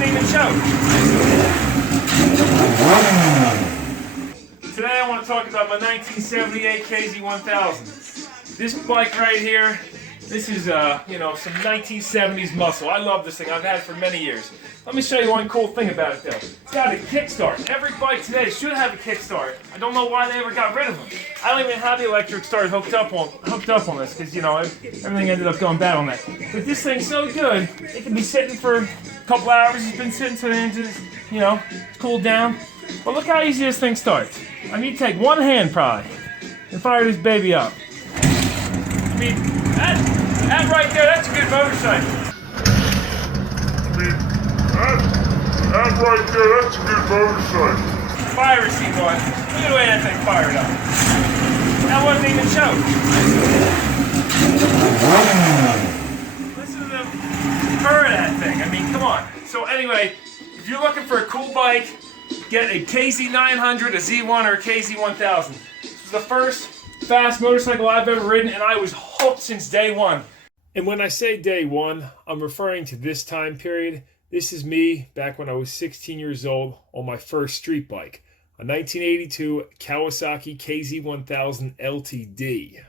wasn't even show. Today I want to talk about my 1978 KZ1000. This bike right here, this is some 1970s muscle. I love this thing. I've had it for many years. Let me show you one cool thing about it though. It's got a kickstart. Every bike today should have a kickstart. I don't know why they ever got rid of them. I don't even have the electric start hooked up on this because everything ended up going bad on that. But this thing's so good, it can be sitting for a couple hours. It's been sitting so the engine's it's cooled down. But look how easy this thing starts. I mean, you take one hand probably and fire this baby up. I mean, that right there, that's a good motorcycle. That right there, that's a good motorcycle. Fire receipt one. Look at the way that thing fired up. That wasn't even show. Listen to the purr of that thing. I mean, come on. So anyway, if you're looking for a cool bike, get a KZ900, a Z1, or a KZ1000. This is the first fast motorcycle I've ever ridden, and I was hooked since day one. And when I say day one, I'm referring to this time period. This is me back when I was 16 years old on my first street bike, a 1982 Kawasaki KZ1000 LTD.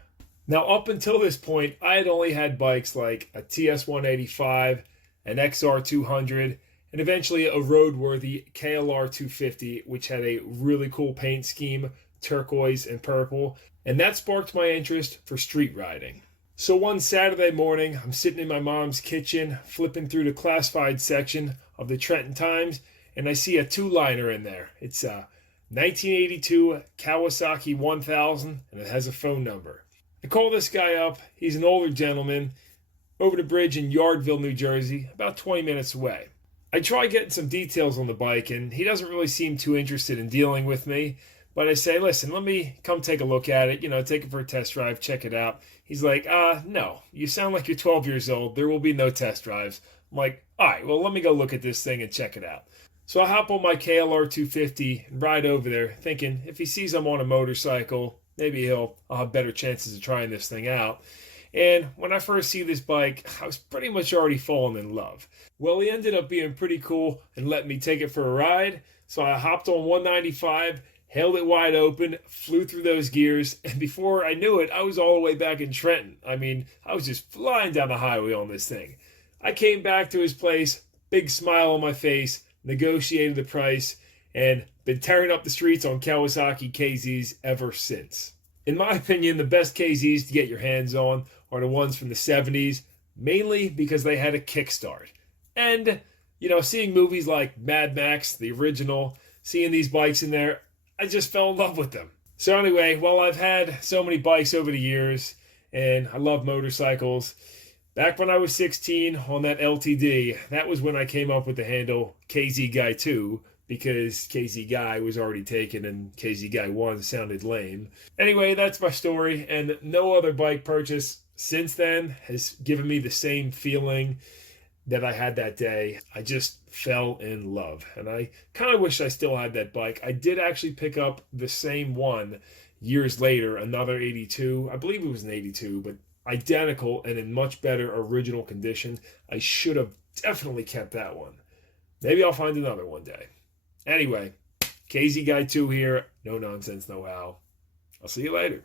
Now, up until this point, I had only had bikes like a TS185, an XR200, and eventually a roadworthy KLR250, which had a really cool paint scheme, turquoise and purple, and that sparked my interest for street riding. So one Saturday morning, I'm sitting in my mom's kitchen, flipping through the classified section of the Trenton Times, and I see a two-liner in there. It's a 1982 Kawasaki 1000, and it has a phone number. I call this guy up. He's an older gentleman over the bridge in Yardville, New Jersey, about 20 minutes away. I try getting some details on the bike, and he doesn't really seem too interested in dealing with me. But I say, listen, let me come take a look at it, take it for a test drive, check it out. He's like, no, you sound like you're 12 years old. There will be no test drives. I'm like, all right, well, let me go look at this thing and check it out. So I hop on my KLR 250 and ride over there, thinking if he sees I'm on a motorcycle, maybe I'll have better chances of trying this thing out. And when I first see this bike, I was pretty much already falling in love. Well, he ended up being pretty cool and let me take it for a ride. So I hopped on 195, held it wide open, flew through those gears, and before I knew it, I was all the way back in Trenton. I mean, I was just flying down the highway on this thing. I came back to his place, big smile on my face, negotiated the price, and been tearing up the streets on Kawasaki KZs ever since. In my opinion, the best KZs to get your hands on are the ones from the 70s, mainly because they had a kickstart. And, seeing movies like Mad Max, the original, seeing these bikes in there, I just fell in love with them. So anyway, while I've had so many bikes over the years, and I love motorcycles, back when I was 16 on that LTD, that was when I came up with the handle KZGuy2, because KZGuy was already taken and KZGuy1 sounded lame. Anyway, that's my story, and no other bike purchase since then has given me the same feeling that I had that day. I just fell in love, and I kind of wish I still had that bike. I did actually pick up the same one years later, another 82. I believe it was an 82, but identical and in much better original condition. I should have definitely kept that one. Maybe I'll find another one day. Anyway, KZGuy2 here. No nonsense, no how. I'll see you later.